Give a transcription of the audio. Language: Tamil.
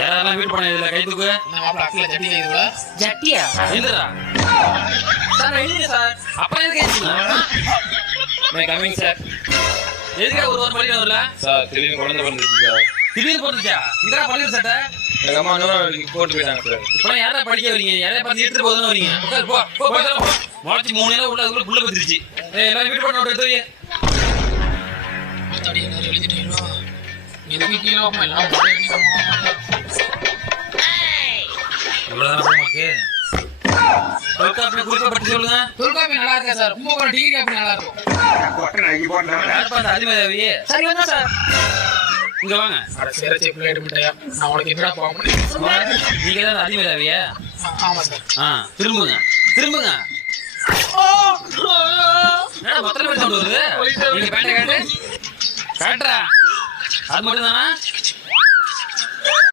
யாரெல்லாம் வீட்டு பண்ண இதுல கை தூக்கு. ஜட்டியா இல்லடா சார். இல்ல சார். அப்ப எதுக்கு கேக்குறீங்க? My coming sir. எதுக்கு ஒரு வாரம் பள்ளிக்கு வரல சார்? திடீர்னு குழந்தை பிறந்துச்சு சார். திடீர்னு பிறந்துச்சா? இங்கடா பள்ளிக்கு சட்ட எங்க அம்மா இன்னொரு போட்டு போயிட்டாங்க சார். இப்பலாம் யாரா படிக்க வரீங்க? யாரா பார்த்து எடுத்துட்டு போதுன்னு வரீங்க? போ போ போ. மார்ச் 3 நாள் உள்ள அதுக்குள்ள புள்ள பத்திருச்சு. எல்லாரும் வீட்டு பண்ண ஓட்டு எடுத்து தடி என்ன எழுதிட்டீங்களோ எதுக்கு கீழே வைப்போம் எல்லாம் நமக்கு தொல்காப்பி குறிப்பிட்டு சொல்லுங்க. தொல்காப்பி நல்லா இருக்கா சார்? கும்பகோணம் டிகிரி காப்பி நல்லா இருக்கும். அதிமதி சார் இவன் தான் சார். இங்க வாங்க. அட சேரச்சே பிளேட் மிட்டாயா நான் உனக்கு என்னடா போக முடியும்? நீங்க தான் அதிமதியாவியா? ஆமா சார். திரும்புங்க திரும்புங்க. என்னடா மொத்தம் பேர் வருது? நீங்க பேண்ட காட்டு காட்டுறா. அது மட்டும் தானா?